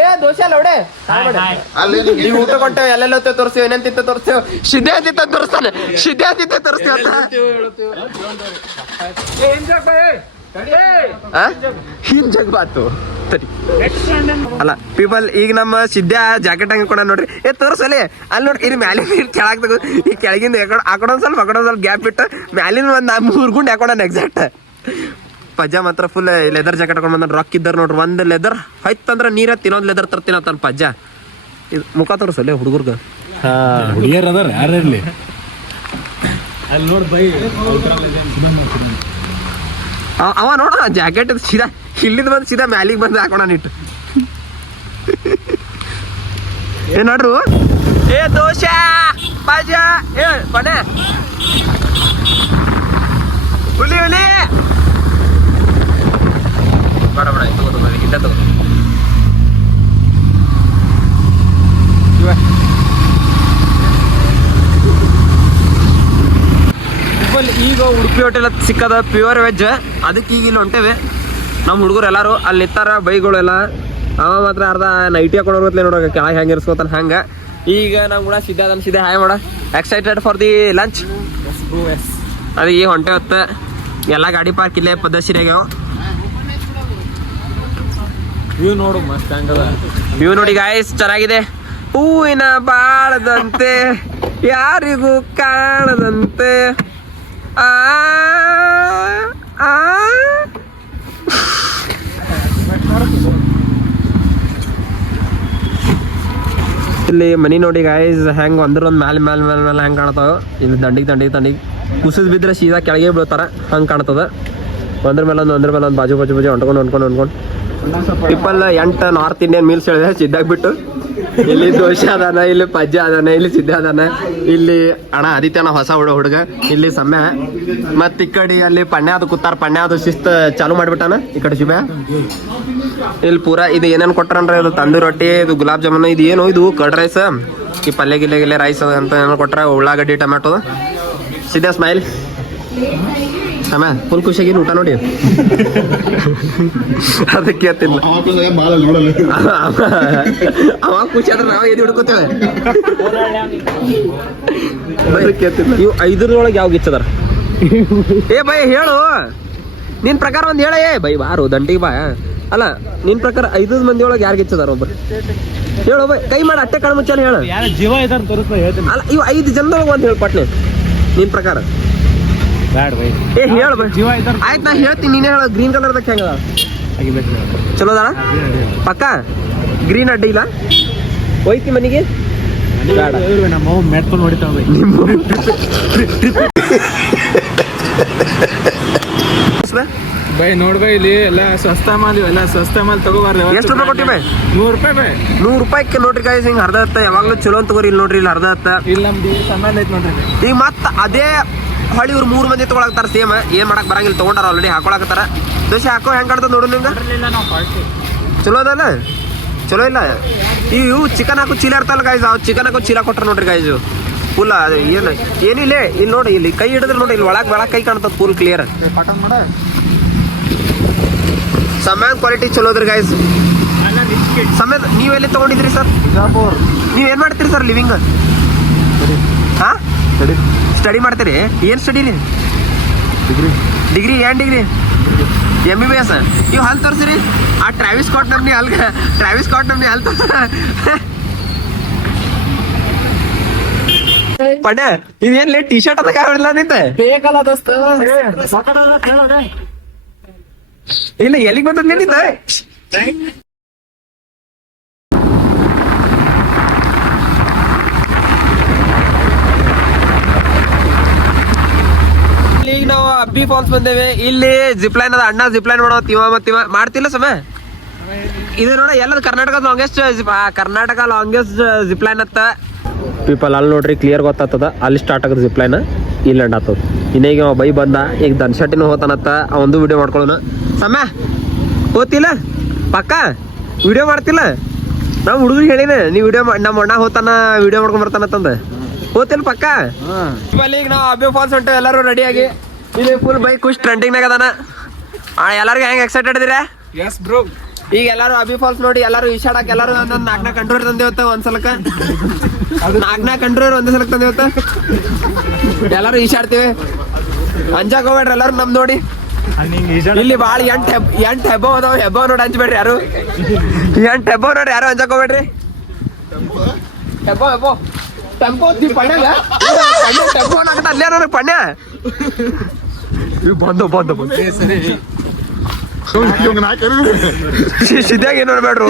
ಏ ದೋಸೆ ಅಲ್ಲ ಹೊಡೆ ಈಗ ಊಟ ಕೊಂಟೇವೆ ಎಲ್ಲೆಲ್ಲ ತೋರಿಸ್ತೇವೆ. ಏನೇಂತಿತ್ತ ತೋರಿಸ್ತೇವೆ. ಸಿದ್ಧ ಅಂತಿತ್ತ ತೋರಿಸ್ತಾನೆ, ಸಿದ್ಧ ಅಂತಿತ್ತ ತೋರಿಸ್ತೇವತ್ತ. ಹಿಂಜಗ್ ಬಾತು ಅಲ್ಲ ಪೀಪಲ್. ಈಗ ನಮ್ಮ ಸಿದ್ಧ ಜಾಕೆಟ್ ಹಂಗೆ ಕೊಡ ನೋಡ್ರಿ. ಏ ತೋರ್ಸಲಿ ಅಲ್ಲಿ ನೋಡ್ರಿ. ಇಲ್ಲಿ ಮ್ಯಾಲಿನ ಕೆಳಗೆ ತಗೋ. ಈ ಕೆಳಗಿಂದ ಆಕೊಂಡೊಂದ್ ಸ್ವಲ್ಪ ಗ್ಯಾಪ್ ಬಿಟ್ಟು ಮ್ಯಾಲಿನ ಒಂದು 3 ಗುಂಡು ಹಾಕೊಂಡ ಎಕ್ಸಾಕ್ಟ್. ಪಜ್ಜಾ ಮಾತ್ರ ಫುಲ್ ಲೆದರ್ ಜಾಕೆಟ್ ಹಾಕೊಂಡ್ ಬಂದ. ರೊಕ್ಕ ಇದ್ದಾರ ನೋಡ್ರಿ. ಒಂದು ಲೆದರ್ ಹೊಯ್ತಂದ್ರೆ ನೀರ ಇನ್ನೊಂದು ಲೆದರ್ ತರ್ತೀನಿ ತನ್ನ ಪಜ್ಜಾ. ಇದು ಮುಖ ತೋರಿಸಲ್ಲ ಹುಡುಗರ್ಗ. ಹುಡುಗಿಯರ್ ಅದಾರ ಯಾರಲ್ಲಿ ಅಲ್ಲಿ ನೋಡಿ ಬೈ. ಅವ ನೋಡ ಜಾಕೆಟ್ ಸೀದಾ ಇಲ್ಲಿದ್ ಬಂದು ಸೀದಾ ಮ್ಯಾಲಿಗೆ ಬಂದು ಹಾಕೋಣ ನಿಟ್ಟು. ಏ ನೋಡ್ರು. ಏ ದೋಸೆ ಪಜ್ಜಾ. ಏ ಕೊನೆ ಹುಲಿ ಬೇಡ ತಗೋ. ಈಗ ಉಡುಪಿ ಹೋಟೆಲ್ ಸಿಕ್ಕದ ಪ್ಯೂರ್ ವೆಜ್. ಅದಕ್ಕೆ ಈಗ ಇಲ್ಲಿ ಹೊಂಟೇವೆ. ನಮ್ಮ ಹುಡುಗರು ಎಲ್ಲಾರು ಅಲ್ಲಿ ನಿಂತಾರ ಬೈಗಳೆಲ್ಲ. ಅವ ಮಾತ್ರ ಅರ್ಧ ನೈಟಿ ಹಾಕೊಂಡು ಹೋಗ್ತಲೇ ನೋಡೋಕೆ ಕೆಳಗೆ ಹೆಂಗೆ ಇರಿಸ್ಕೋತಾನೆ ಹಂಗೆ. ಈಗ ನಾವು ಕೂಡ ಸಿದ್ಧ ಹಾಯ್ ಮಾಡ. Excited for the lunch. ಅದು ಈಗ ಹೊಂಟೆ ಹೊತ್ತು ಎಲ್ಲ ಗಾಡಿ ಪಾರ್ಕ್ ಇಲ್ಲೇ ಪದ್ದಸಿರಿಯಾಗ್ಯಾವ. ವ್ಯೂ ನೋಡು ಮಸ್ತ್ ಹಂಗದ. ವ್ಯೂ ನೋಡಿ ಗಾಯ್ಸ್ ಚೆನ್ನಾಗಿದೆ. ಹೂವಿನ ಬಾಳದಂತೆ ಯಾರಿಗೂ ಕಾಣದಂತೆ. ಇಲ್ಲಿ ಮನಿ ನೋಡಿ ಗಾಯ್ಸ್ ಹೆಂಗೆ ಒಂದ್ರೊಂದು ಮ್ಯಾಲೆ ಹೆಂಗೆ ಕಾಣ್ತಾವ. ಇಲ್ಲಿ ದಂಡಿಗೆ ಕುಸಿದ್ ಬಿದ್ರೆ ಸೀದಾ ಕೆಳಗೆ ಬೀಳ್ತಾರ ಹಂಗೆ ಕಾಣ್ತದ. ಒಂದ್ರ ಮೇಲೆ ಒಂದು ಬಾಜು ಹೊಂಡ್ಕೊಂಡು ಪೀಪಲ್ 8 ನಾರ್ತ್ ಇಂಡಿಯನ್ ಮೀಲ್ಸ್ ಹೇಳಿದೆ ಸಿದ್ಧಾಗ್ ಬಿಟ್ಟು. ಇಲ್ಲಿ ದೋಸೆ ಅದಾನ, ಇಲ್ಲಿ ಪಜ್ಜಾ ಅದಾನ, ಇಲ್ಲಿ ಸಿದ್ಧ ಅದಾನ, ಇಲ್ಲಿ ಅಣ್ಣ ಆದಿತ್ಯನ ಹೊಸ ಹುಡುಗ, ಇಲ್ಲಿ ಸಮಯ ಮತ್ ಈ ಕಡೆ ಅಲ್ಲಿ ಪಣ್ಯಾದು ಕೂತಾರ. ಪಣ್ಯಾದು ಶಿಸ್ತು ಚಾಲು ಮಾಡ್ಬಿಟ್ಟಾನ. ಈ ಕಡೆ ಶಿವ ಇಲ್ಲಿ ಪೂರಾ ಇದು ಏನೇನು ಕೊಟ್ರನ್ರ. ಇದು ತಂದೂರಿ ರೊಟ್ಟಿ, ಇದು ಗುಲಾಬ್ ಜಾಮೂನು, ಇದು ಏನು ಇದು ಕರ್ಡ್ ರೈಸ್, ಈ ಪಲ್ಯ ಗಿಲ್ಲೆ ರೈಸ್ ಅಂತ ಏನೋ ಕೊಟ್ರ. ಉಳ್ಳಾಗಡ್ಡಿ ಟೊಮ್ಯಾಟೊ. ಸಿದ್ಧ ಸ್ಮೈಲ್. ಸಮಯ ಫುಲ್ ಖುಷಿಯಾಗಿನ ಊಟ ನೋಡಿ. ಅದಕ್ಕೆ ತಿನ್ನ ಅವ ಖುಷಿ ಆದ್ರೆ ನಾವು ಎದ್ದು ಹಿಡ್ಕೋತೇವೆ. ಇವು 5ರೊಳಗೆ ಯಾವ ಗಿಚ್ಚದಾರ? ಏ ಬೈ ಹೇಳು ನಿನ್ ಪ್ರಕಾರ ಒಂದು ಹೇಳ. ಏ ಬೈ ಬಾರು ದಂಡಿಗೆ ಬಾ. ಅಲ್ಲ ನಿನ್ ಪ್ರಕಾರ 5 ಮಂದಿ ಒಳಗೆ ಯಾರು ಗೆಚ್ಚದಾರ ಒಬ್ರು ಹೇಳು ಬೈ ಕೈ ಮಾಡಿ ಅಟ್ಟೆ ಕಣ್ಣು ಮುಚ್ಚಾಲೆ ಹೇಳ ಯಾರ ಜೀವ ಇದಾರ ತೋರಿಸ್ತಾ ಹೇಳ್ತೀನಿ ಅಲ್ಲ ಇವ್ 5 ಜನದೊಳಗೆ ಒಂದು ಹೇಳಿ ಪಟ್ನೆ ನಿನ್ ಪ್ರಕಾರ ಬ್ಯಾಡ ಬೈ ಏ ಹೇಳ ಬೈ ಜೀವ ಇದಾರ ಆಯ್ತು ನಾ ಹೇಳ್ತೀನಿ ನೀನೇ ಹೇಳ ಗ್ರೀನ್ ಕಲರ್ದಾಗ ಹೆಂಗದ ಆಗಿಬೇಕು ಚಲೋ ಅದಾಳ ಪಕ್ಕ ಗ್ರೀನ್ ಅಡ್ಡಿ ಇಲ್ಲ ಹೋಯ್ತಿ ಮನೆಗೆ ಬೇಡ ನಮ್ಮ ಮೆಟ್ಕೊಂಡು ಹೊಡಿತಾವ ಬೈ ಬೈ ನೋಡ್ಬೈ ಇಲ್ಲಿ ಎಲ್ಲ ಸಸ್ತಾ ಮಾಲ್ ಇವೆಲ್ಲ ಸಸ್ತಾ ಮಾಲ್ ತಗೋಬಾರ್ರಿ ಎಷ್ಟು ರೂಪಾಯಿ ಕೊಟ್ಟಿ ಬೈ 100 ರೂಪಾಯಿ ಬೈ 100 ರೂಪಾಯಿಗೆ ನೋಡ್ರಿ ಗಾಯ್ಸ್ ಹಿಂಗೆ ಅರ್ಧ ಹತ್ತ ಯಾವಾಗಲೂ ಚಲೋ ಅಂತ ತಗೋರಿ ಇಲ್ಲಿ ನೋಡ್ರಿ ಇಲ್ಲಿ ಅರ್ಧ ಹತ್ತ ಇಲ್ಲಿ ನಮ್ದು ಸಮಾನ ಐತೆ ನೋಡ್ರಿ ಈಗ ಮತ್ತೆ ಅದೇ ಹೊಳಿ ಇವ್ರು 3 ಮಂದಿ ತಗೊಳಕ್ತಾರ ಸೇಮ್ ಏನ್ ಮಾಡಕ್ ಬರಂಗಿಲ್ಲ ತಗೊಂಡಾರ ಆಲ್ರೆಡಿ ಹಾಕೊಳಕತ್ತಾರ ದೋಸೆ ಹಾಕೋ ಹೆಂಗ್ ಕಾಣ್ತದ ನೋಡು ನಿಮ್ಗೆ ನಾವು ಪಾರ್ಟಿ ಚಲೋ ಅದಲ್ಲ ಚಲೋ ಇಲ್ಲ ಇವು ಚಿಕನ್ ಹಾಕೋ ಚೀಲ ಇರ್ತಲ್ಲ ಗಾಯ್ಸ್ ಅವ್ ಚಿಕನ್ ಹಾಕೋ ಚೀಲ ಕೊಟ್ರ ನೋಡ್ರಿ ಗಾಯ್ಸ್ ಫುಲ್ ಅದು ಏನಿಲ್ಲ ಇಲ್ಲಿ ನೋಡಿ ಇಲ್ಲಿ ಕೈ ಹಿಡಿದ್ರೆ ನೋಡಿ ಇಲ್ಲಿ ಒಳಗೆ ಕೈ ಕಾಣ್ತದ ಫುಲ್ ಕ್ಲಿಯರ್ ಪಟನ್ ಮಾಡ ಸಮ್ಯಾನ್ ಕ್ವಾಲಿಟಿ ಚಲೋ ಅದ್ರಿ ಗಾಯ್ಸ್ ಸಮೇತ ನೀವೆಲ್ಲಿ ತಗೊಂಡಿದ್ರಿ ಸರ್ ಬಿಜಾಪುರ್ ನೀವ್ ಏನ್ ಮಾಡ್ತೀರಿ ಸರ್ ಲಿವಿಂಗ್ ಹಾ ಸ್ಟಡಿ ಮಾಡ್ತೀರಿ ಏನ್ ಸ್ಟಡಿ ರೀ ಡಿಗ್ರಿ ಏನ್ ಡಿಗ್ರಿ MBBS ನೀವು ಹಲ್ ತೋರಿಸಿರಿ ಆ ಟ್ರಾವಿಸ್ ಸ್ಕಾಟ್ ನಮ್ನಿ ಹಲ್ ತೋರ್ಸ ಪಡ್ಯ ಇದೇನ್ ಲೇ ಟಿ ಶರ್ಟ್ ಅದಕ್ಕೆ ಆವಿಲ್ಲ ನಿಂತೆ ಬೇಕಲ್ಲ ದೋಸ್ತ ಇಲ್ಲ ಎಲ್ಲಿಗೆ ಬಂದದ್ ನಿಂತ ಈಗ ನಾವು ಅಬ್ಬಿ ಫಾಲ್ಸ್ ಬಂದೇವೆ ಇಲ್ಲಿ ಜಿಪ್ಲೈನ್ ಅದ ಅಣ್ಣ ಜಿಪ್ಲೈನ್ ಮಾಡೋ ತಿವ ಮಾಡ್ತಿಲ್ಲ ಸಮಯ ಇದು ನೋಡ ಎಲ್ಲದ ಕರ್ನಾಟಕ ಲಾಂಗೆಸ್ಟ್ ಜಿಪ್ಲೈನ್ ಅತ್ತ ಪೀಪಲ್ ಅಲ್ಲಿ ನೋಡ್ರಿ ಕ್ಲಿಯರ್ ಗೊತ್ತಾಗ್ತದ ಅಲ್ಲಿ ಸ್ಟಾರ್ಟ್ ಆಗದ ಜಿಪ್ಲೈನ್ ಇಲ್ಲಿ ಎಂಡ್ ಆಗ್ತದ ಇನ್ನೀಗ ಅವ ಬೈ ಬಂದ ಈಗ ದನ್ಶಟ್ಟಿನ ಹೋತಾನತ್ತ ಒಂದು ವಿಡಿಯೋ ಮಾಡ್ಕೊಳ್ಳೋಣ ಸಮಯ ಹೋತಿಲ್ಲ ಪಕ್ಕ ವಿಡಿಯೋ ಮಾಡ್ತಿಲ್ಲ ನಾವು ಹುಡುಗರು ಹೇಳಿನ ನೀ ವಿಡಿಯೋ ನಮ್ಮ ಅಣ್ಣ ಹೋತಾನ ವಿಡಿಯೋ ಮಾಡ್ಕೊಂಡ್ ಬರ್ತಾನಂತಂದ ಹೋತಿಲ್ಲ ಪಕ್ಕ ಈಗ ನಾವು ಅಬ್ಬಿ ಫಾಲ್ಸ್ ಹೊಂಟು ಎಲ್ಲರೂ ರೆಡಿಯಾಗಿ ಇಲ್ಲಿ ಫುಲ್ ಬೈಕ್ ಖುಷ್ ಟ್ರೆಂಡಿಂಗ್ನಾಗ ಅದಾನ ಎಲ್ಲರಿಗೂ ಹೆಂಗ್ ಎಕ್ಸೈಟೆಡ್ ಇದೀರಾ ಎಸ್ ಬ್ರೋ ಈಗ ಎಲ್ಲಾರು ಅಬ್ಬಿ ಫಾಲ್ಸ್ ನೋಡಿ ಎಲ್ಲಾರು ಈಶಾಡಕ್ ಎಲ್ಲಾರು ಒಂದೊಂದು 4 ಕಂಟ್ರೋಲ್ ತಂದೇವತ್ತ ಒಂದ್ಸಲಕ್ಕ 4 ಕಂಟ್ರೋಲ್ ಒಂದೇ ಸಲಕ್ ತಂದೇವತ್ತ ಎಲ್ಲಾರು ಈಶಾಡ್ತೀವಿ ಅಂಜಾಕ್ ಹೋಗ್ಬೇಡ್ರಿ ಎಲ್ಲಾರು ನಮ್ ನೋಡಿ ಇಲ್ಲಿ ಬಾಳ ಎಂಟ್ ಹೆಬ್ಬ ಅದಾವ ಹೆಬ್ಬ ನೋಡಿ ಹಂಚ್ಬೇಡ್ರಿ ಯಾರು ಎಂಟ್ ಹೆಬ್ಬ ನೋಡ್ರಿ ಯಾರು ಅಂಜಾಕ್ ಹೋಗ್ಬೇಡ್ರಿ ಹೆಬ್ಬ ಟೆಂಪೋ ಪಣ್ಯಾಗ ಟೆಂಪೋ ಅನ್ನಕತ್ತ ಅಲ್ಲೇ ನನಗೆ ಪಣ್ಯ ಬಂದು ಸಿದ್ಧಾಗ ಏನ್ ನೋಡ್ಬೇಡ್ರು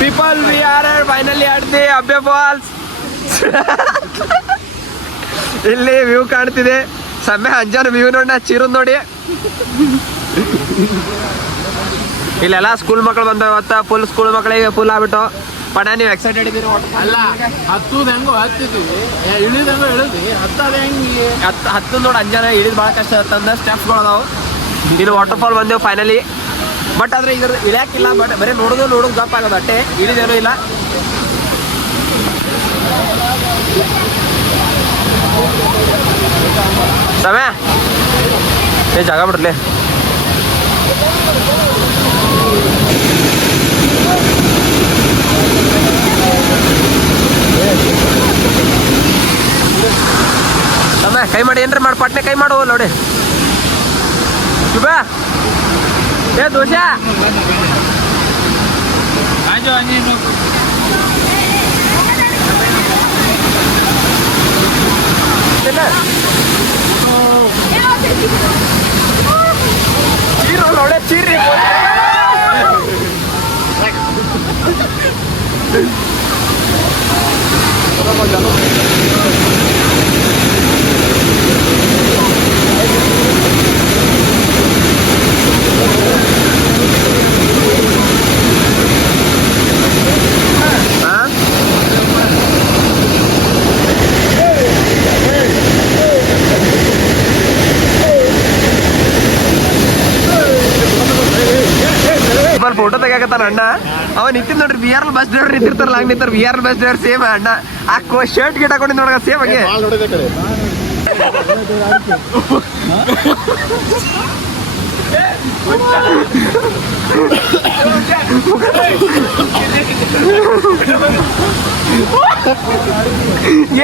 people we are finally at the Abbey Falls ಇಲ್ಲಿ ವ್ಯೂ ಕಾಣ್ತಿದೆ ಸಮಯ ಅಂಜಾನ ವ್ಯೂ ನೋಡ ಚಿರುದ್ ನೋಡಿ ಇಲ್ಲೆಲ್ಲ ಸ್ಕೂಲ್ ಮಕ್ಳು ಬಂದವ ಇವತ್ತ ಫುಲ್ ಸ್ಕೂಲ್ ಮಕ್ಕಳಿಗೆ ಫುಲ್ ಆಗ್ಬಿಟ್ಟು ಪಣ ನೀವು ಎಕ್ಸೈಟೆಡ್ ಇದೀರಿ ಅಲ್ಲ ಹತ್ತುದು ಹೆಂಗೋ ಹತ್ತಿದ್ವಿ ಇಳಿದಂಗೋ ಇಳಿದ್ವಿ ಹತ್ತದ ಹೆಂಗೆ ಹತ್ತು ನೋಡಿ ಅಂಜಾನ ಇಳಿದ್ ಭಾಳ ಕಷ್ಟ ಅಂತಂದ ಸ್ಟೆಪ್ಸ್ಗಳು ಅದಾವು ಇಲ್ಲಿ ವಾಟರ್ ಫಾಲ್ ಬಂದೇವು ಫೈನಲಿ ಬಟ್ ಆದ್ರೆ ಇದ್ರ ಇಳ್ಯಾಕಿಲ್ಲ ಬಟ್ ಬರೀ ನೋಡೋದು ಗಪ್ ಆಗೋದು ಅಟ್ಟೆ ಇಳಿದೇನೂ ಇಲ್ಲ ಸಮಯ ಏ ಜಾಗ ಬಿಡ್ಲಿ ಸಮಯ ಕೈ ಮಾಡಿ ಏನ್ರಿ ಮಾಡಿ ಪಟ್ನೆ ಕೈ ಮಾಡು ನೋಡಿ ಶುಭ ಏ ದೋಷ ಆಜು ಅಂಜೇನು ಚೀರು ನೋಡೆ ಚೀರಿ ಫೋಟೋ ತೆಗಿಯಾಕತ್ತಾನ ಅಣ್ಣ ಅವ ನಿಂತಿದ್ ನೋಡ್ರಿ BR ಬಸ್ ಡ್ರೈವರ್ ನಿಂತಿರ್ತಾರಲ್ಲ ಹಂಗ ನಿಂತಾರ BR ಬಸ್ ಡ್ರೈವರ್ ಸೇಮ್ ಅಣ್ಣ ಆ ಶರ್ಟ್ ಗಿಟ್ ಹಾಕೊಂಡಿದ್ ನೋಡ ಸೇಮ್ ಹಂಗೆ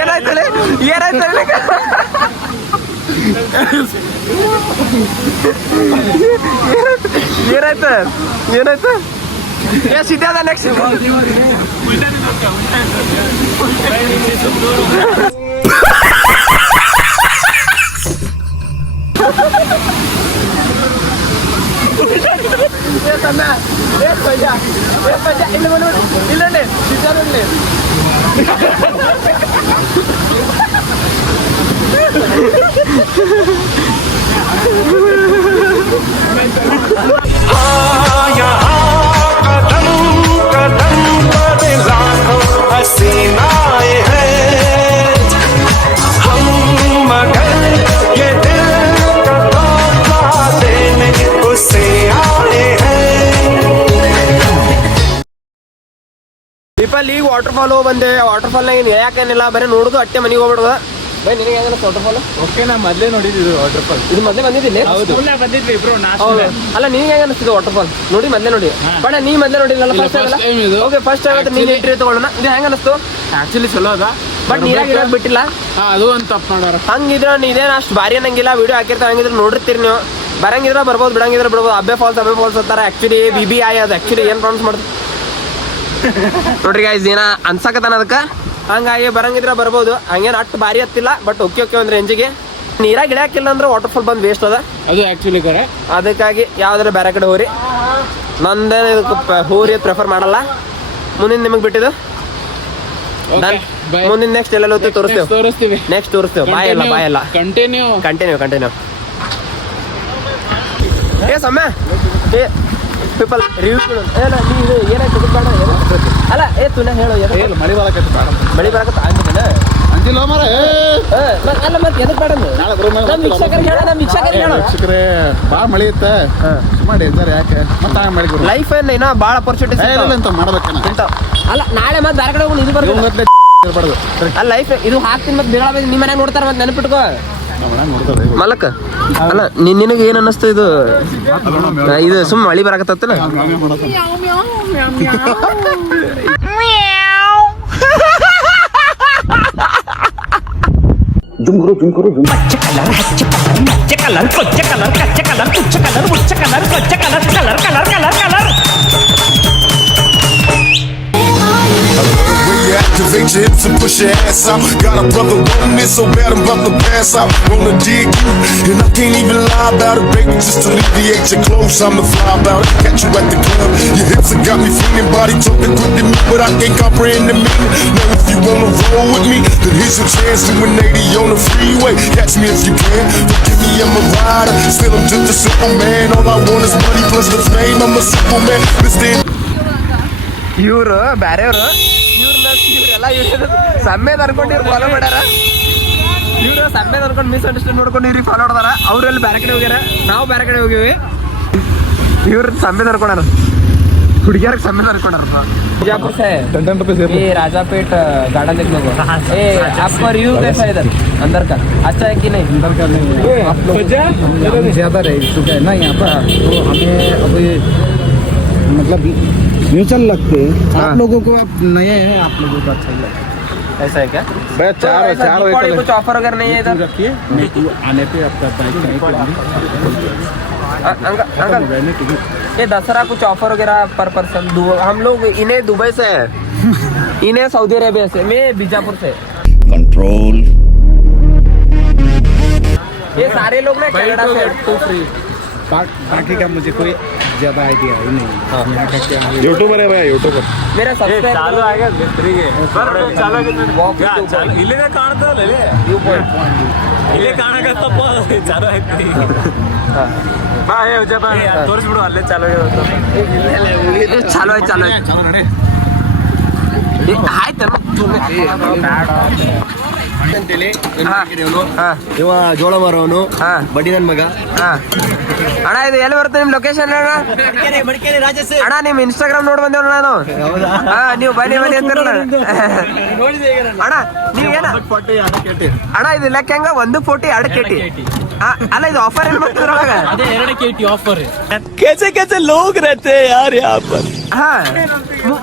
ಏನಾಯ್ತಲೆ ಏನಾಯ್ತು ಏನಾಯ್ತು ಸಿದ್ಧ ಅದ ನೆಕ್ಸ್ಟ್ ಇಲ್ಲ हसीनाएं हैं हम मगर ये दिल का तोहफा देने उसे आए हैं ದೀಪಲ್ ಈಗ ವಾಟರ್ಫಾಲ್ ಹೋಗಿ ಬಂದೆ ವಾಟರ್ಫಾಲ್ನಾಗ ಏನು ಯಾಕೇನಿಲ್ಲ ಬರೀ ನೋಡುದು ಅಟ್ಟೆ ಮನೆಗೆ ಹೋಗ್ಬಿಡುದು ಬೈ ನಿನಗೆ ಹೆಂಗಲ್ಲ ವಾಟರ್ಫಾಲ್ ಓಕೆ ನಾ ಮೊದಲೇ ನೋಡಿದ್ದು ವಾಟರ್ಫಾಲ್ ಇದು ಮೊದಲೇ ಬಂದಿದ್ದಿಲ್ಲ ಬಂದಿದ್ವಿ ಇಬ್ರು ಹೌದು ಅಲ್ಲ ನಿನಗೆ ಹೆಂಗ ಅನಿಸ್ತಿದೆ ವಾಟರ್ಫಾಲ್ ನೋಡಿ ಮೊದಲೇ ನೋಡಿ ಬಡ ನೀ ಮೊದಲೇ ನೋಡಿಲ್ಲ ಫಸ್ಟ್ time ಓಕೆ ಫಸ್ಟ್ ಆಗುತ್ತೆ ನೀನು ಎಂಟ್ರಿ ತಗೊಳ್ಳೋಣ ಇದು ಹೆಂಗ ಅನಿಸ್ತು ಆಕ್ಚುಲಿ ಚಲೋ ಅದ ಬಟ್ ನೀರಾಗ ಇರೋದು ಬಿಟ್ಟಿಲ್ಲ ಅದು ಒಂದು ತಪ್ಪು ಮಾಡ್ಯಾರ. ಹಂಗಿದ್ರೆ ಇದೇನು ಅಷ್ಟು ಭಾರಿ ಅನ್ನಂಗಿಲ್ಲ ವಿಡಿಯೋ ಹಾಕಿರ್ತಾವೆ ಹಂಗಿದ್ರೆ ನೋಡಿರ್ತೀರಿ ನೀವು ಬರಂಗಿದ್ರೆ ಬರ್ಬೋದು ಬಿಡಂಗಿದ್ರೆ ಬಿಡ್ಬೋದು ಅಬ್ಬೆ ಫಾಲ್ಸ್ ಅಂತಾರೆ ಆ್ಯಕ್ಚುಲಿ BBI ಅದು ಆ್ಯಕ್ಚುಲಿ ಏನು ಪ್ರೊನೌನ್ಸ್ ಮಾಡ್ತಾರೆ ನೋಡ್ರಿ ಗಾಯ್ಸ್ ಏನ ಅನ್ಸಾಕತ್ತಾನ ಅದಕ್ಕೆ ಹಂಗಾಗಿ ಬರಂಗಿದ್ರೆ ಬರ್ಬೋದು ಹಂಗೇನು ಅಷ್ಟು ಭಾರಿ ಹತ್ತಿಲ್ಲ ಬಟ್ ಓಕೆ ಒಂದು ರೇಂಜಿಗೆ ನೀರಾಗ ಇಳಿಯಾಕಿಲ್ಲ ಅಂದ್ರೆ ವಾಟರ್ಫಾಲ್ ಬಂದು ವೇಸ್ಟ್ ಅದ ಅದು ಆಕ್ಚುಲಿ ಕರೆ ಅದಕ್ಕಾಗಿ ಯಾವ್ದಾರ ಬೇರೆ ಕಡೆ ಹೋರಿ ನಂದೇನು ಇದಕ್ಕೆ ಹೋರಿ ಪ್ರಿಫರ್ ಮಾಡಲ್ಲ ಮುಂದಿನ ನಿಮಗೆ ಬಿಟ್ಟಿದ್ದು ಮುಂದಿನ ನೆಕ್ಸ್ಟ್ ಎಲ್ಲೆಲ್ಲ ಹೋಗ್ತೀವಿ ತೋರಿಸ್ತೀವಿ ನೆಕ್ಸ್ಟ್ ತೋರಿಸ್ತೇವೆ ಬಾಯ್ ಎಲ್ಲ ಕಂಟಿನ್ಯೂ ಏ ಸಮ್ಯ ಏ ಪೀಪಲ್ ರಿವ್ಯೂ ಏನ ನೀವು ಏನಾಯ್ತು ಬೇಡ ಅಲ್ಲ ತುನ ಹೇಳು ಮಳಿ ಬರಕೈತಿ ಬೇಡ ಮಳಿ ಬರಕತ್ತ ಅಂದಿಲ್ಲ ಅಂದಿಲ್ಲ ಮರ ಅಲ್ಲ ಮತ್ತೆ ಎದಕ್ಕೆ ಬೇಡ ನಮ್ಮ ವೀಕ್ಷಕರಿಗೆ ಹೇಳ ವೀಕ್ಷಕರೇ ಭಾಳ ಮಳಿ ಇತ್ತ ಸುಮ್ಮ ಡೇಂಜರ್ ಯಾಕೆ ಮತ್ತೆ ಮಾಡಿ ಲೈಫ್ ಏನ ಏನೋ ಭಾಳ ಅಪರ್ಚುನಿಟೀಸ್ ಅಂತ ಮಾಡ್ಬೇಕೇನ ಅಲ್ಲ ನಾಳೆ ಮತ್ತೆ ಬೇರೆ ಕಡೆ ಹೋಗಿ ಇದು ಬರ್ತದೆ ಇರ್ಬಾರ್ದು ಅಲ್ಲ ಲೈಫ್ ಇದು ಹಾಕ್ತೀನಿ ಮತ್ತೆ ಬೇಡ ನಿಮ್ಮ ಮನ್ಯಾಗ ನೋಡ್ತಾರ ಮತ್ತೆ ನೆನಪಿಟ್ಕೋ ಮಲಕ ಅಲ್ಲ ನಿನಗೆ ಏನ್ ಅನ್ನಿಸ್ತು ಇದು ಸುಮ್ಮ ಮಳಿ ಬರಾಕತ್ತಲ್ಲ పచ్చ కలర్ హచ్చ కలర్ మచ్చ కలర్ కొచ్చ కలర్ కచ్చ కలర్ పుచ్చ కలర్ ముచ్చ కలర్ కొచ్చ colour colour colour colour colour Activate your hips and push your ass out. Got a brother wanting me so bad I'm about to pass out. Wanna dig you, and I can't even lie about it, baby. Just alleviate your clothes, I'ma fly about it. Catch you at the club, your hips have got me feeling. Body talking quick to me, but I can't comprehend the meaning. Now if you wanna roll with me, then here's your chance to an 80 on the freeway. Catch me if you can. Forgive me, I'm a rider. Still I'm just a simple man. All I want is money plus the fame. I'm a simple man. Mr. ಇವ್ರು ಬ್ಯಾರೆಯವರು ಇವರೆಲ್ಲ ಸಮ್ಮೇದ್ ಅನ್ಕೊಂಡು ಇವ್ರು follow ಮಾಡ್ಯಾರ ಇವ್ರು ಸಮ್ಮೇದ್ ಅನ್ಕೊಂಡು miss understand ಮಾಡ್ಕೊಂಡು ಇವ್ರಿಗೆ follow ಮಾಡ್ದಾರ ಅವ್ರೆಲ್ಲ ಬೇರೆ ಕಡೆ ಹೋಗ್ಯಾರ ನಾವು ಬೇರೆ ಕಡೆ ಹೋಗಿವಿ ಇವ್ರು ಸಮ್ಮೇದ್ ಅನ್ಕೊಂಡಾರ ಹುಡುಗಿಯರಿಗೆ ಸಮ್ಮೇದ್ ಅನ್ಕೊಂಡಾರ बीजापुर से है 10 रुपए से ये राजापेट गार्डन देखने को ए आपका रिव्यू कैसा है इधर अंदर का अच्छा है कि नहीं अंदर का नहीं आप लोग ज्यादा रह चुका है ना यहाँ पर तो हमें अभी मतलब म्यूचुअल लगते हैं आप लोगों को आप नए हैं आप लोगों को अच्छा लगता है ऐसा है क्या भैया चार कुछ ऑफर वगैरह नहीं है इधर रखिए आने पे आपका अंकल ये दसरा कुछ ऑफर वगैरह पर पर्सन हम लोग इन्हें दुबई से है इन्हें सऊदी अरेबिया से मैं बीजापुर से Control. ये सारे लोग ना कनाडा से फ्री बाकी का मुझे कोई ज्यादा आइडिया ही नहीं यहाँ का क्या यूट्यूबर है भैया यूट्यूबर मेरा सब्सक्राइब ಚಾಲು ಆಗ್ಯದ ಮಿಸ್ತ್ರಿಗೆ ಇಲ್ಲೇ ಕಾಣ್ತಲ್ಲ व्यू पॉइंट ಇಲ್ಲೇ ಕಾಣಕತ್ತಪ್ಪ ಚಾಲು ಆಯ್ತು ಬಾ ಏ ಜಪ ತೋರಿಸ್ಬಿಡು ಅಲ್ಲೇ ಚಾಲು चालू है ಆಯ್ತು ಇವ ಜೋಳ ಮಾರೋನು ಬಡ್ಡಿ ನನ್ ಮಗ ಅಣ್ಣ ಇದು ಎಲ್ಲಿ ಬರುತ್ತೆ ನಿಮ್ ಲೊಕೇಶನ್ ಅಣ್ಣ ನಿಮ್ ಇನ್ಸ್ಟಾಗ್ರಾಮ್ ನೋಡ್ ಬಂದೇವ್ ನಾನು ನೀವು ಬನ್ನಿ ಅಂತಾರಲ್ಲ ಅಣ್ಣ ನೀವೇನ ಅಣ್ಣ ಇದು ಲೆಕ್ಕ ಹೆಂಗ 1 ಕೋಟಿ 2 KT ಅಲ್ಲ ಇದು ಆಫರ್ ಏನ್ ಮಾಡ್ತಿದ್ರ ಅದೇ 2 KT ಆಫರ್. ಹಾ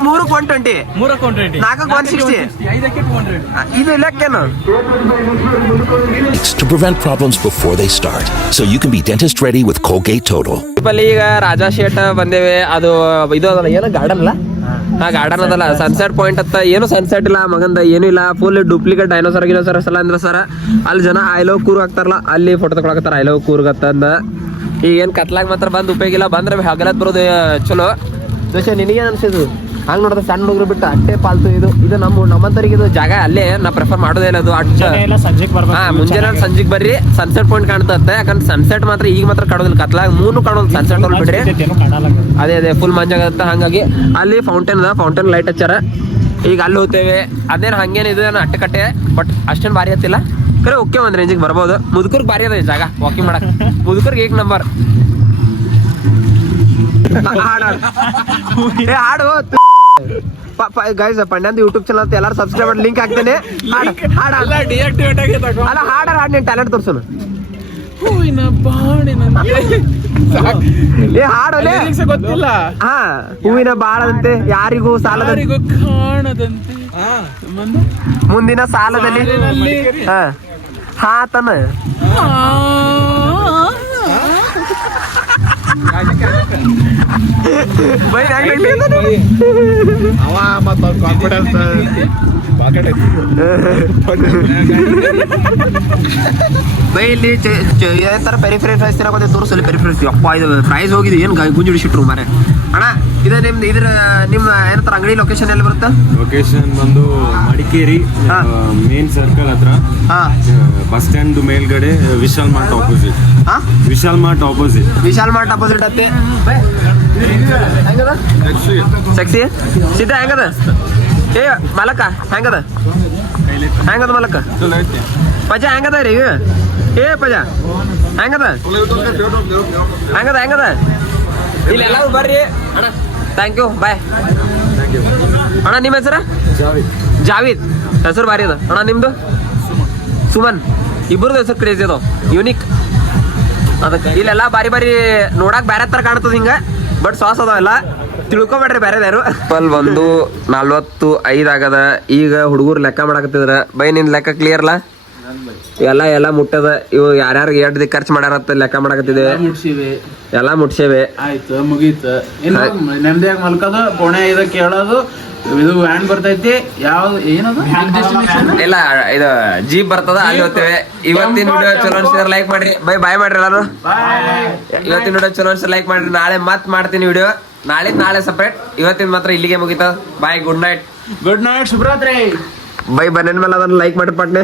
3ಕ್ಕೆ 120, 3ಕ್ಕೆ 120, 4ಕ್ಕೆ 160, 5ಕ್ಕೆ 200. ಇದು ಲೆಕ್ಕೇನು? To prevent problems before they start, so you can be dentist ready with Colgate Total. ಅಲ್ಲಿ ಈಗ ರಾಜಾ ಶೇಟ್ ಬಂದೇವೆ. ಅದು ಇದು ಅದಲ್ಲ ಏನೋ ಗಾರ್ಡನ್ ಅಲ್ಲ, ಹಾ ಗಾರ್ಡನ್ ಅದಲ್ಲ, ಸನ್ಸೆಟ್ ಪಾಯಿಂಟ್ ಅಂತ. ಏನು ಸನ್ಸೆಟ್ ಇಲ್ಲ ಮಗಂದ, ಏನು ಇಲ್ಲ, ಫುಲ್ ಡೂಪ್ಲಿಕೇಟ್ ಡೈನೋಸರ್ ಗಿನೋಸರ್ಸ್ ಎಲ್ಲ ಅಂದ್ರೆ ಸರ್ ಅಲ್ಲಿ ಜನ ಐ ಲವ್ ಕೂರ್ಗ್ ಹಾಕ್ತಾರಲ್ಲ, ಅಲ್ಲಿ ಫೋಟೋ ತಗೊಳಕತ್ತಾರ ಐ ಲವ್ ಕೂರ್ಗತ್ತಂದ. ಈಗ ಏನು ಕತ್ಲಾಗ ಮಾತ್ರ ಬಂದು ಉಪಯೋಗ ಇಲ್ಲ, ಬಂದ್ರೆ ಹಗಲತ್ ಬರೋದು ಚಲೋ. ದೋಷ ನಿನಗೇನು ಅನ್ಸಿದ್ದು? ಹಂಗೆ ನೋಡಿದ್ರೆ ಸಣ್ಣ ಹುಡುಗರು ಬಿಟ್ಟು ಅಟ್ಟೆ ಪಾಲ್ತು. ಇದು ನಮ್ಮಂತರಿಗೆ ಇದು ಜಾಗ ಅಲ್ಲೇ ನಾ ಪ್ರಿಫರ್ ಮಾಡೋದೇ ಇಲ್ಲ. ಅದು ಹಾ ಮುಂಜಾನೆ ಸಂಜೆಗೆ ಬರ್ರಿ, ಸನ್ಸೆಟ್ ಪಾಯಿಂಟ್ ಕಾಣ್ತತ್ತೆ. ಯಾಕಂದ್ರೆ ಸನ್ಸೆಟ್ ಮಾತ್ರ ಈಗ ಮಾತ್ರ ಕಾಣೋದಿಲ್ಲ, ಕತ್ಲಾಗ 3 ಕಾಣೋದು ಸನ್ಸೆಟ್ ಅಲ್ಲಿ ಬಿಡ್ರಿ. ಅದೇ ಫುಲ್ ಮಂಜಾಗತ್ತೆ. ಹಾಗಾಗಿ ಅಲ್ಲಿ ಫೌಂಟೇನ್ ಲೈಟ್ ಹಚ್ಚಾರ. ಈಗ ಅಲ್ಲಿ ಹೋಗ್ತೇವೆ. ಅದೇನು ಹಂಗೇನು ಇದು ಏನು ಅಟ್ಟೆ ಬಟ್ ಅಷ್ಟೇನು ಭಾರಿ ಹತ್ತಿಲ್ಲ. ಕರೆ ಓಕೆ ಒಂದು ರೇಂಜಿಗೆ ಬರ್ಬೋದು. ಮುದುಕರ್ಗೆ ಭಾರಿ ಅದ ಈ ಜಾಗ ವಾಕಿಂಗ್ ಮಾಡಕ್. ಮುದುಕರ್ಗೆ 1 ನಂಬರ್. ಹಾಡು ಗೈಸ್, ಪಂಡ್ಯಂದು ಯೂಟ್ಯೂಬ್ ಚಾನಲ್ ಅಂತ ಎಲ್ಲಾರು ಸಬ್ಸ್ಕ್ರೈಬ್ ಮಾಡಿ ಲಿಂಕ್ ಹಾಕ್ತೇನೆ. ಅಲ್ಲ ಹಾಡು ನೀನ್ ಟ್ಯಾಲೆಂಟ್ ತೋರ್ಸೋನು. ಏ ಹಾಡೋಲೆ ಗೊತ್ತಿಲ್ಲ. ಹಾ ಹೂವಿನ ಬಾಳದಂತೆ ಯಾರಿಗೂ ಸಾಲದಂತೆ ಕಾಣದಂತೆ ಮುಂದಿನ ಸಾಲದಲ್ಲಿ ಹಾ ತನ್ನ ಅವ ಮತ್ತ ಕಾನ್ಫಿಡೆನ್ಸ್ ಬೈ ಇಲ್ಲಿ ತರ ಪೆರಿಫೆರಿ ಫ್ರೈಸ್ ತಿನ್ನಕೋದೆ ತೋರಿಸಲಿ. ಪೆರಿಫೆರಿ ಅಪ್ಪ ಇದು ಪ್ರೈಸ್ ಹೋಗಿದೆ, ಏನು ಗುಂಜಿಡಿಸಿಟ್ರು ಮಾರೆ. ಅಣ್ಣ ಇದು ನಿಮ್ದು ನಿಮ್ಮ ಏನಂತಾರ ಅಂಗಡಿ ಲೊಕೇಶನ್ ಎಲ್ಲಿ ಬರುತ್ತೆ? ಲೊಕೇಶನ್ ಬಂದು ಮಡಿಕೇರಿ ಮೇನ್ ಸರ್ಕಲ್ ಹತ್ರ, ಬಸ್ ಸ್ಟ್ಯಾಂಡ್ ಮೇಲ್ಗಡೆ Vishal mart opposite. Vishal mart opposite ಅತ್ತೆ. ಸೆಕ್ಸಿ ಸೀದಾ ಹೆಂಗದ? ಏ ಮಲಕ ಹೆಂಗದ ಮಲಕ? ಪಜ ಹೆಂಗದ ರೀ? ಏ ಪಜ ಹೆಂಗದ ಇಲ್ಲೆಲ್ಲ ಬರ್ರಿ ಅಣ್ಣ. ಥ್ಯಾಂಕ್ ಯು, ಬಾಯ್ ಅಣ್ಣ. ನಿಮ್ಮ ಹೆಸರ? ಜಾವೀದ್. ಹೆಸರು ಭಾರಿ ಅದ ಅಣ್ಣ. ನಿಮ್ದು? ಸುಮನ್. ಇಬ್ಬರದು ಹೆಸರು ಕ್ರೇಜಿ ಅದಾವ, ಯೂನಿಕ್. ಅದಕ್ಕೆ ಇಲ್ಲೆಲ್ಲ ಬಾರಿ ನೋಡಕ್ ಬ್ಯಾರೆ ತರ ಕಾಣ್ತದ ಹಿಂಗ, ಬಟ್ ಸಾಸ್ ಅದಾವೆಲ್ಲ ತಿಳ್ಕೊಬೇಡ್ರಿ ಬೇರೆ ಯಾರು. 1:45 ಆಗದ. ಈಗ ಹುಡುಗರು ಲೆಕ್ಕ ಮಾಡಕತ್ತಿದ್ರ. ಬೈ ನಿನ್ ಲೆಕ್ಕ ಕ್ಲಿಯರ್ಲ? ಎಲ್ಲ ಮುಟ್ಟದ. ಇವು ಯಾರ್ಯಾರು ಎಷ್ಟು ಖರ್ಚು ಮಾಡ್ಯಾರತ್ತ ಲೆಕ್ಕ ಮಾಡಕತ್ತಿದ್ದೇವೆ. ಎಲ್ಲ ಮುಟ್ಸೇವೆ. ಆಯ್ತು, ಮುಗೀತು. ಇನ್ನು ನೆಮ್ಮದಿಯಾಗಿ ಮಲ್ಕೋದು, ಪುಣೆ ಇದು ಕೇಳೋದು. ಇದು ವ್ಯಾನ್ ಬರ್ತೈತಿ. ಯಾವ್ದು ಏನದು ಇಲ್ಲ, ಇದು ಜೀಪ್ ಬರ್ತದ, ಅಲ್ಲಿ ಹೋಗ್ತೇವೆ. ಇವತ್ತಿನ ವಿಡಿಯೋ ಚಲೋ ಅನ್ಸಿದ್ರೆ ಲೈಕ್ ಮಾಡ್ರಿ. ಬಾಯ್ ಮಾಡ್ರಿ ಎಲ್ಲಾರು. ಇವತ್ತಿನ ವಿಡಿಯೋ ಚಲೋ ಅನ್ಸಿದ್ರೆ ಲೈಕ್ ಮಾಡ್ರಿ. ನಾಳೆ ಮತ್ ಮಾಡ್ತೀನಿ ವಿಡಿಯೋ. ನಾಳೆ ಸಪ್ರೇಟ್. ಇವತ್ತಿನ ಮಾತ್ರ ಇಲ್ಲಿಗೆ ಮುಗಿತ. ಬಾಯ್, ಗುಡ್ ನೈಟ್. ಶುಭರಾತ್ರಿ. ಬೈ ಬನ್ನೇನ್ ಮೇಲೆ ಅದನ್ನ ಲೈಕ್ ಮಾಡಿ ಪಟ್ನೆ.